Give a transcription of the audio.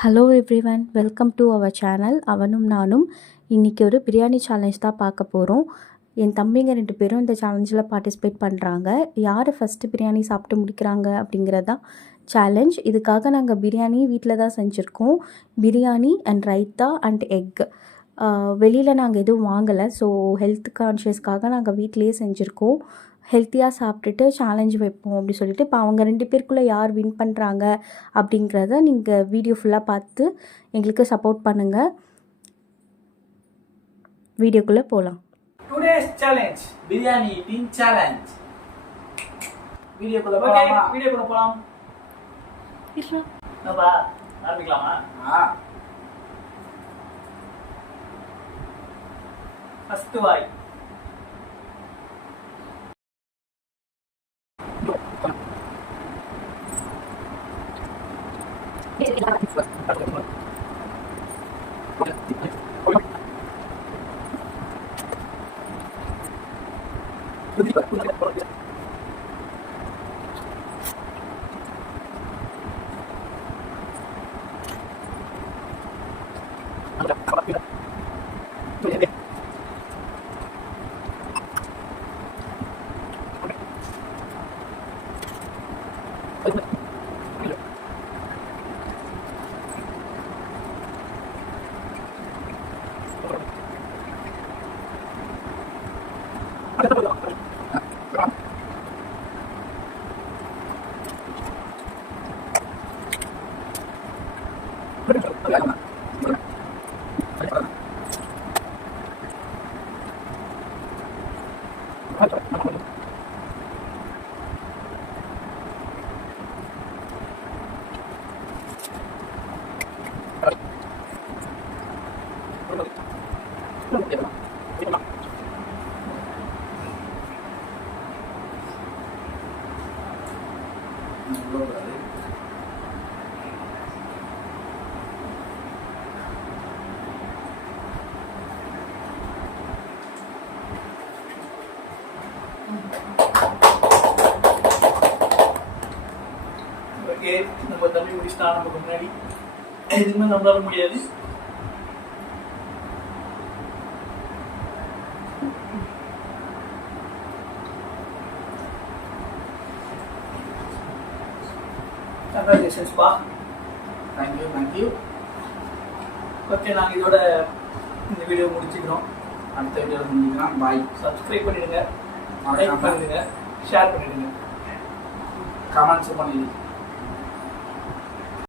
Hello everyone, welcome to our channel. அவனும் நானும் இன்றைக்கி ஒரு பிரியாணி சேலஞ்ச் தான் பார்க்க போகிறோம். என் தம்பிங்க 2 பேரும் இந்த சேலஞ்சில் பார்ட்டிசிபேட் பண்ணுறாங்க. யார் ஃபஸ்ட்டு பிரியாணி சாப்பிட்டு முடிக்கிறாங்க அப்படிங்கிறது தான் சேலஞ்ச். இதுக்காக நாங்கள் பிரியாணி வீட்டில் தான் செஞ்சுருக்கோம். Biryani and raita and egg. வெளியில் நாங்கள் எதுவும் வாங்கலை. ஸோ ஹெல்த் கான்ஷியஸ்க்காக நாங்கள் வீட்டிலையே செஞ்சுருக்கோம். ஹெல்த்தியாக சாப்பிட்டுட்டு சேலஞ்ச் வைப்போம் அப்படி சொல்லிட்டு, இப்போ அவங்க 2 பேருக்குள்ளே யார் வின் பண்ணுறாங்க அப்படிங்கிறத நீங்கள் வீடியோ ஃபுல்லாக பார்த்து எங்களுக்கு சப்போர்ட் பண்ணுங்கள். வீடியோக்குள்ளே போகலாம். Today's challenge biryani eating challenge. வீடியோக்குள்ள போகலாம். என்னப்பா ஆரம்பிக்கலாமா? ஃபர்ஸ்ட் வாய். ஓகே, நம்ம தம்பி முடிச்சிட்டா. நமக்கு முன்னாடி எதுவுமே நம்மளால முடியாது. கங்க்ராச்சுலேஷன்ஸ்பா. தேங்க்யூ. ஓகே, நாங்கள் இதோட இந்த வீடியோ முடிச்சுக்கிறோம். அடுத்த வீடியோவில் முடிக்கலாம். பாய். சப்ஸ்கிரைப் பண்ணிடுங்க, லைக் பண்ணிடுங்க, ஷேர் பண்ணிடுங்க, கமெண்ட்ஸ் பண்ணிடுங்க.